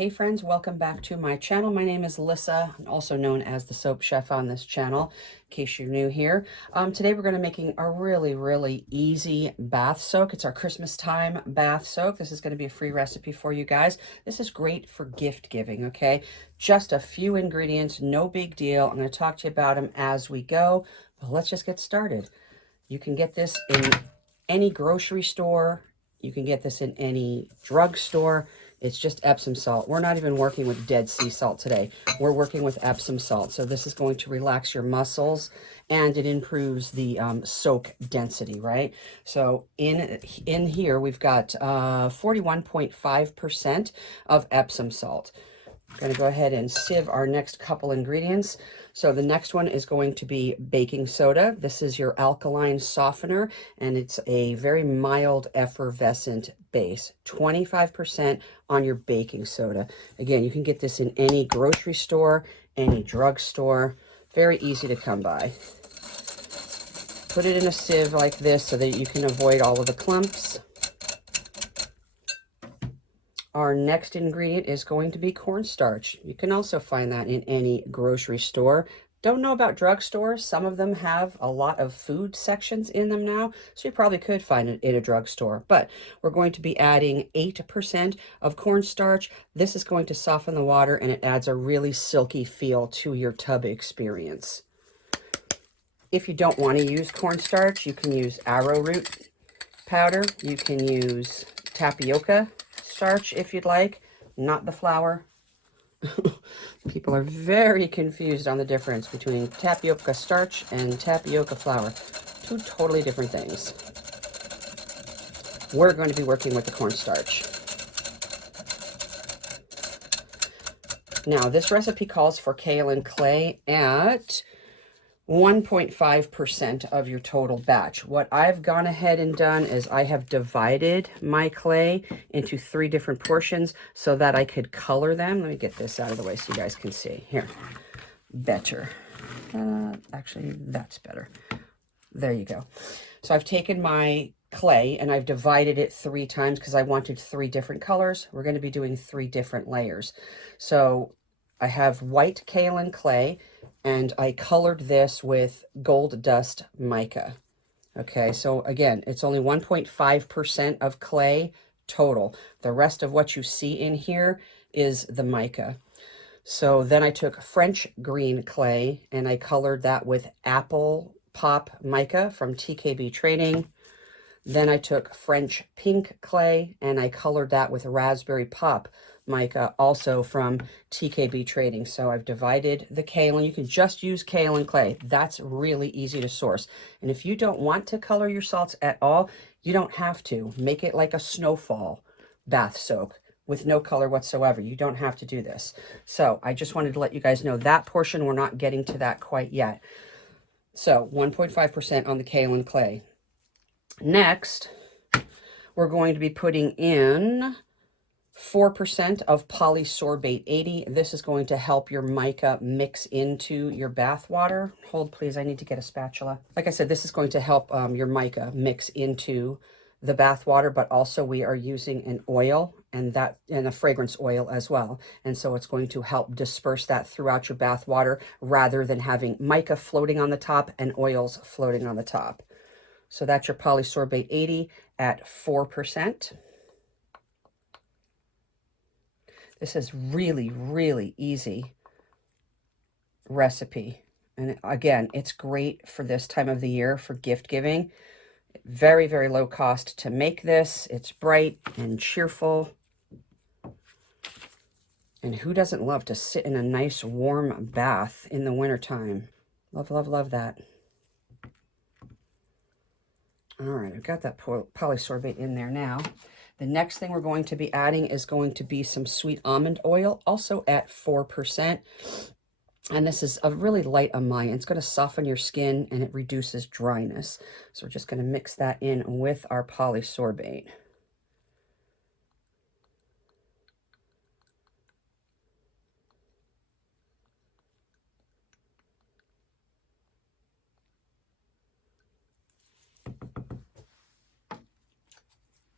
Hey friends, welcome back to my channel. My name is Lissa, also known as the Soap Chef on this channel, in case you're new here. Today we're going to be making a really easy bath soak. It's our Christmas time bath soak. This is going to be a free recipe for you guys. This is great for gift giving, okay? Just a few ingredients, no big deal. I'm going to talk to you about them as we go, but let's just get started. You can get this in any grocery store. You can get this in any drugstore. It's just Epsom salt. We're not even working with Dead Sea salt today. We're working with Epsom salt. So this is going to relax your muscles and it improves the soak density, right? So in here, we've got 41.5% of Epsom salt. I'm going to go ahead and sieve our next couple ingredients. So the next one is going to be baking soda. This is your alkaline softener, and it's a very mild effervescent base, 25% on your baking soda. Again, you can get this in any grocery store, any drugstore, very easy to come by. Put it in a sieve like this so that you can avoid all of the clumps. Our next ingredient is going to be cornstarch. You can also find that in any grocery store. Don't know about drugstores. Some of them have a lot of food sections in them now, so you probably could find it in a drugstore. But we're going to be adding 8% of cornstarch. This is going to soften the water and it adds a really silky feel to your tub experience. If you don't want to use cornstarch, you can use arrowroot powder. You can use tapioca starch if you'd like, not the flour. People are very confused on the difference between tapioca starch and tapioca flour. Two totally different things. We're going to be working with the cornstarch. Now, this recipe calls for kaolin clay at 1.5% of your total batch. What I've gone ahead and done is I have divided my clay into 3 different portions so that I could color them. Let me get this out of the way so you guys can see. Here, better. Actually, that's better. There you go. So I've taken my clay and I've divided it 3 times because I wanted 3 different colors. We're going to be doing 3 different layers. So I have white kaolin clay, and I colored this with gold dust mica. Okay, so again, it's only 1.5% of clay total. The rest of what you see in here is the mica. So then I took French green clay and I colored that with apple pop mica from TKB Trading. Then I took French pink clay and I colored that with raspberry pop mica, also from TKB Trading. So I've divided the kaolin. You can just use kaolin clay. That's really easy to source. And if you don't want to color your salts at all, you don't have to. Make it like a snowfall bath soak with no color whatsoever. You don't have to do this. So I just wanted to let you guys know that portion. We're not getting to that quite yet. So 1.5% on the kaolin clay. Next, we're going to be putting in 4% of Polysorbate 80. This is going to help your mica mix into your bath water. Hold, please. I need to get a spatula. Like I said, this is going to help your mica mix into the bath water, but also we are using an oil and a fragrance oil as well. And so it's going to help disperse that throughout your bath water rather than having mica floating on the top and oils floating on the top. So that's your Polysorbate 80 at 4%. This is really easy recipe. And again, it's great for this time of the year for gift giving. Very low cost to make this. It's bright and cheerful. And who doesn't love to sit in a nice warm bath in the wintertime? Love that. All right, I've got that Polysorbate in there now. The next thing we're going to be adding is going to be some sweet almond oil, also at 4%. And this is a really light emollient. It's going to soften your skin and it reduces dryness. So we're just going to mix that in with our Polysorbate.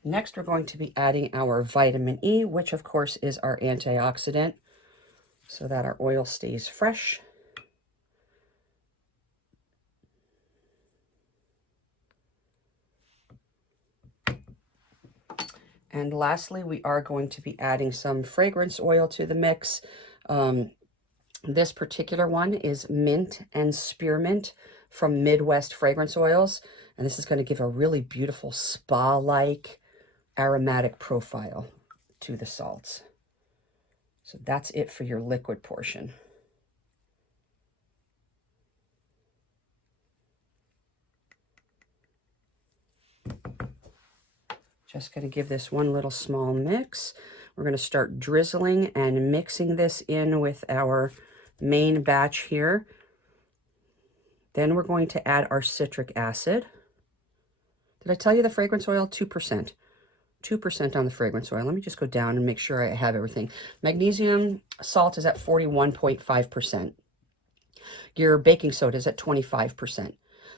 Next, we're going to be adding our vitamin E, which of course is our antioxidant, so that our oil stays fresh. And lastly, we are going to be adding some fragrance oil to the mix. This particular one is mint and spearmint from Midwest Fragrance Oils. And this is going to give a really beautiful spa-like aromatic profile to the salts. So that's it for your liquid portion. Just going to give this one little small mix. We're going to start drizzling and mixing this in with our main batch here. Then we're going to add our citric acid. Did I tell you the fragrance oil? 2%. 2% on the fragrance oil. Let me just go down and make sure I have everything. Magnesium salt is at 41.5%. Your baking soda is at 25%.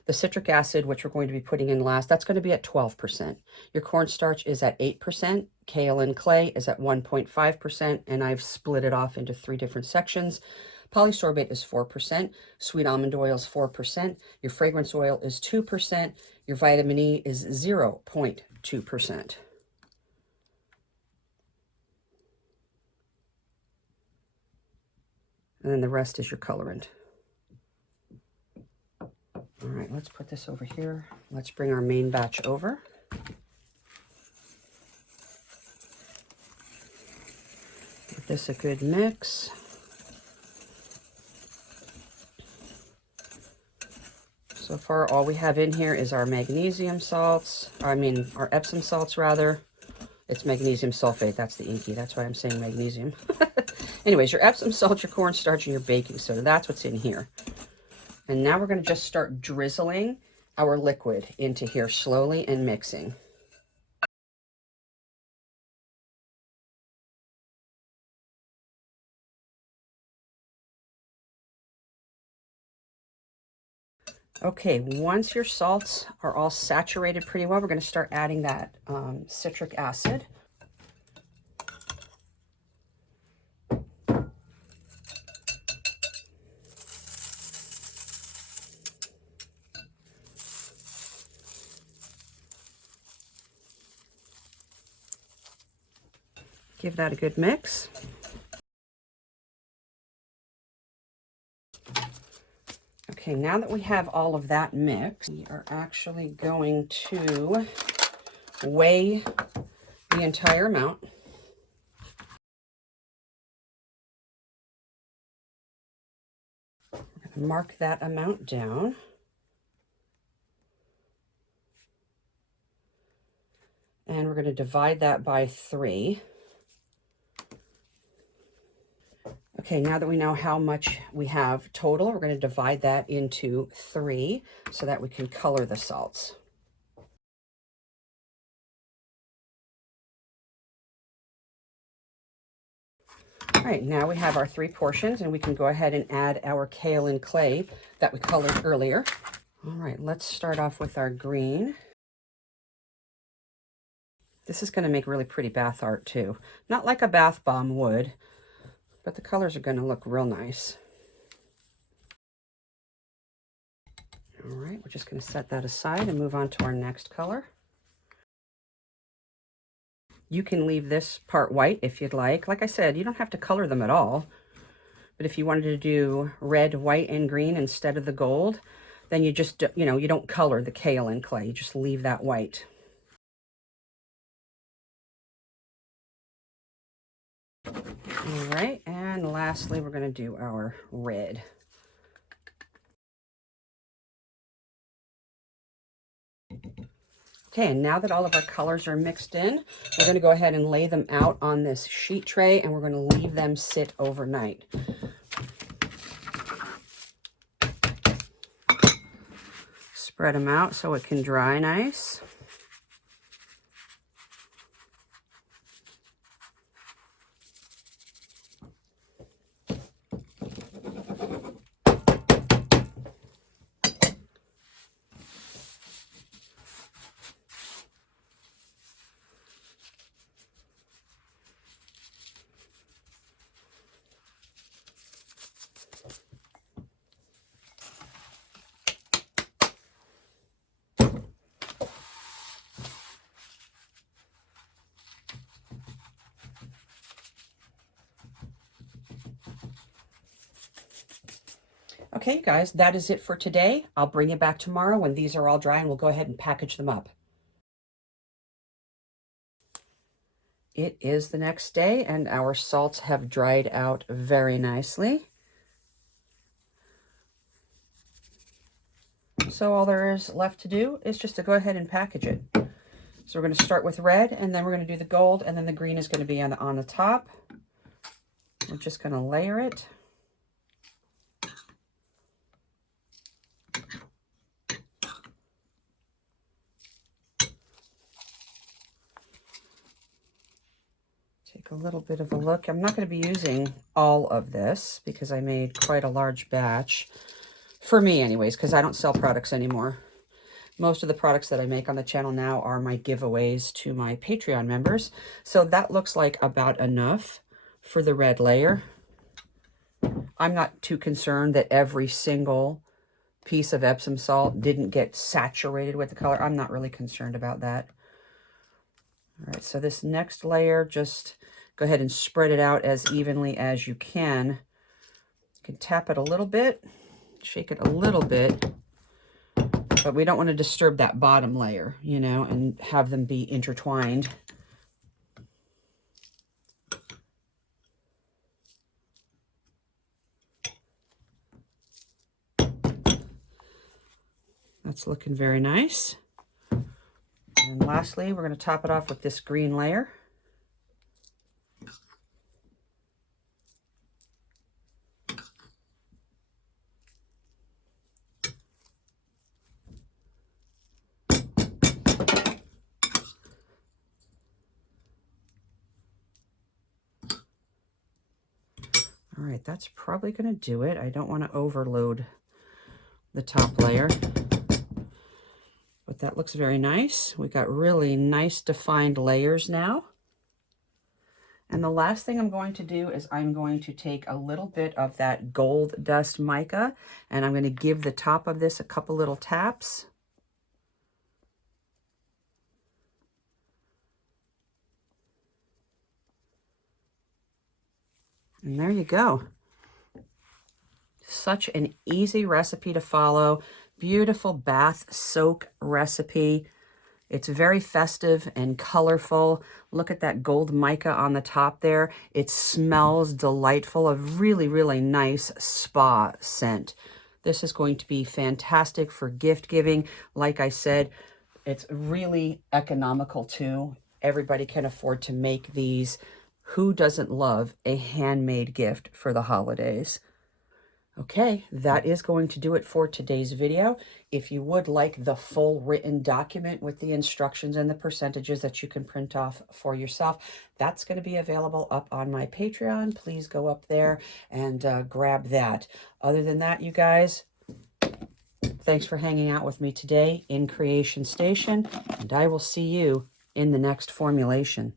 The citric acid, which we're going to be putting in last, that's going to be at 12%. Your cornstarch is at 8%. Kaolin clay is at 1.5%, and I've split it off into 3 different sections. Polysorbate is 4%. Sweet almond oil is 4%. Your fragrance oil is 2%. Your vitamin E is 0.2%. And then the rest is your colorant. All right, let's put this over here. Let's bring our main batch over. Give this a good mix. So far, all we have in here is our magnesium salts. Our Epsom salts, rather. It's magnesium sulfate. That's the inky. That's why I'm saying magnesium. Anyways, your Epsom salt, your cornstarch, and your baking soda. That's what's in here. And now we're going to just start drizzling our liquid into here slowly and mixing. Okay, once your salts are all saturated pretty well, we're going to start adding that citric acid. Give that a good mix. Okay, now that we have all of that mixed, we are actually going to weigh the entire amount. Mark that amount down. And we're going to divide that by 3. Okay, now that we know how much we have total, we're going to divide that into 3 so that we can color the salts. All right, now we have our 3 portions, and we can go ahead and add our kaolin clay that we colored earlier. All right, let's start off with our green. This is going to make really pretty bath art too. Not like a bath bomb would, but the colors are going to look real nice. All right, we're just going to set that aside and move on to our next color. You can leave this part white if you'd like. Like I said, you don't have to color them at all. But if you wanted to do red, white, and green instead of the gold, then you just, you don't color the kaolin clay. You just leave that white. All right, and lastly, we're going to do our red. Okay, and now that all of our colors are mixed in, we're going to go ahead and lay them out on this sheet tray, and we're going to leave them sit overnight. Spread them out so it can dry nice. Okay, you guys, that is it for today. I'll bring you back tomorrow when these are all dry and we'll go ahead and package them up. It is the next day and our salts have dried out very nicely. So all there is left to do is just to go ahead and package it. So we're going to start with red, and then we're going to do the gold, and then the green is going to be on the top. We're just going to layer it. Take a little bit of a look. I'm not going to be using all of this because I made quite a large batch. For me anyways, because I don't sell products anymore. Most of the products that I make on the channel now are my giveaways to my Patreon members. So that looks like about enough for the red layer. I'm not too concerned that every single piece of Epsom salt didn't get saturated with the color. I'm not really concerned about that. All right, so this next layer, just go ahead and spread it out as evenly as you can. You can tap it a little bit, shake it a little bit, but we don't want to disturb that bottom layer, you know, and have them be intertwined. That's looking very nice. And lastly, we're going to top it off with this green layer. All right, that's probably going to do it. I don't want to overload the top layer, but that looks very nice. We've got really nice defined layers now. And the last thing I'm going to do is I'm going to take a little bit of that gold dust mica, and I'm going to give the top of this a couple little taps. And there you go. Such an easy recipe to follow. Beautiful bath soak recipe. It's very festive and colorful. Look at that gold mica on the top there. It smells delightful. A really, really nice spa scent. This is going to be fantastic for gift giving. Like I said, it's really economical too. Everybody can afford to make these. Who doesn't love a handmade gift for the holidays? Okay, that is going to do it for today's video. If you would like the full written document with the instructions and the percentages that you can print off for yourself, that's going to be available up on my Patreon. Please go up there and grab that. Other than that, you guys, thanks for hanging out with me today in Creation Station, and I will see you in the next formulation.